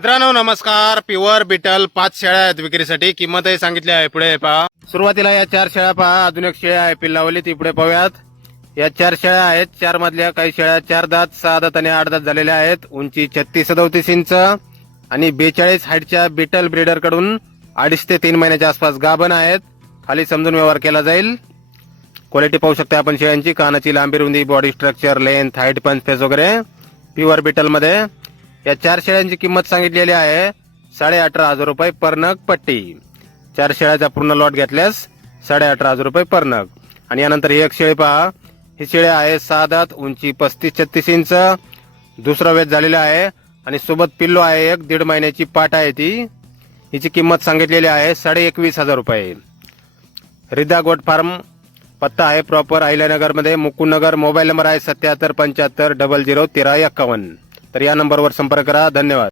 मित्रांनो नमस्कार. Pure beetle पाच शेळ्या आहेत विक्रीसाठी. किंमतही सांगितली आहे. पुढे पहा. सुरुवातीला या चार शेळ्या पहा. अजून एक शेळ्या आहे. पिल्लावली ती पुढे पाहूयात. या चार शेळ्या आहेत. चार मधल्या काही शेळ्या चार दात सहा दात आणि आठ दात झालेल्या आहेत. उंची छत्तीस सदोतीस इंच आणि बेचाळीस हाईटच्या बिटल ब्रीडरकडून अडीच ते तीन महिन्याच्या आसपास गाभण आहेत. खाली समजून व्यवहार केला जाईल. क्वालिटी पाहू शकता आपण शेळ्यांची. कानाची लांबी रुंदी body structure length height punch face वगैरे. प्युअर बिटलमध्ये. या चार शेळ्यांची किंमत सांगितलेली आहे. साडे अठरा हजार रुपये पर नग पट्टी. चार शेळ्याचा पूर्ण लॉट घेतल्यास साडे अठरा हजार रुपये पर नग. आणि यानंतर ही एक शेळी पहा. ही शेळी आहे सहा दात उंची पस्तीस छत्तीस इंच. दुसरा वेध झालेला आहे. आणि सोबत पिल्लो आहे एक दीड महिन्याची पाट आहे ती. हिची किंमत सांगितलेली आहे साडे एकवीस हजार रुपये. रिदा गोट फार्म पत्ता आहे प्रॉपर अहिल्यानगरमध्ये. मुकुंदनगर मोबाईल नंबर आहे सत्याहत्तर पंच्याहत्तर डबल झिरो तेरा एक्कावन्न तर या नंबरवर संपर्क करा. धन्यवाद.